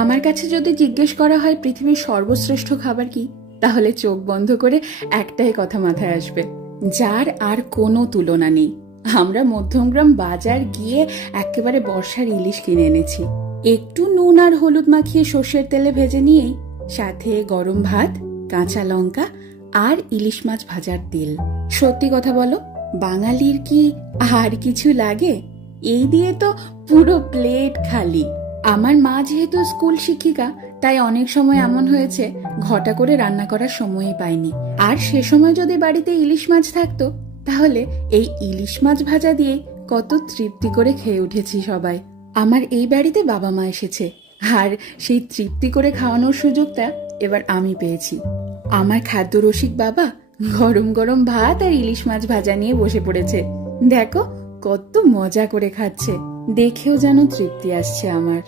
আমার কাছে যদি জিজ্ঞেস করা হয় পৃথিবীর সর্বশ্রেষ্ঠ খাবার কি, তাহলে চোখ বন্ধ করে একটাই কথা মাথায় আসবে, যার আর কোনো তুলনা নেই। আমরা মধ্যমগ্রাম বাজার গিয়ে একেবারে বর্ষার ইলিশ কিনে এনেছি। একটু নুন আর হলুদ মাখিয়ে সর্ষের তেলে ভেজে নিয়েই সাথে গরম ভাত, কাঁচা লঙ্কা আর ইলিশ মাছ ভাজার তেল। সত্যি কথা বলো, বাঙালির কি আর কিছু লাগে? এই দিয়ে তো পুরো প্লেট খালি। আমার মা যেহেতু স্কুল শিক্ষিকা, তাই অনেক সময় এমন হয়েছে ঘটা করে রান্না করার সময়ই পাইনি। আর সে সময় যদি বাড়িতে ইলিশ মাছ থাকতো, তাহলে এই ইলিশ মাছ ভাজা দিয়ে কত তৃপ্তি করে খেয়ে উঠেছি সবাই। আমার এই বাড়িতে বাবা মা এসেছে, আর সেই তৃপ্তি করে খাওয়ানোর সুযোগটা এবার আমি পেয়েছি। আমার খাদ্য রসিক বাবা গরম গরম ভাত আর ইলিশ মাছ ভাজা নিয়ে বসে পড়েছে। দেখো কত মজা করে খাচ্ছে, দেখেও যেন তৃপ্তি আসছে আমার।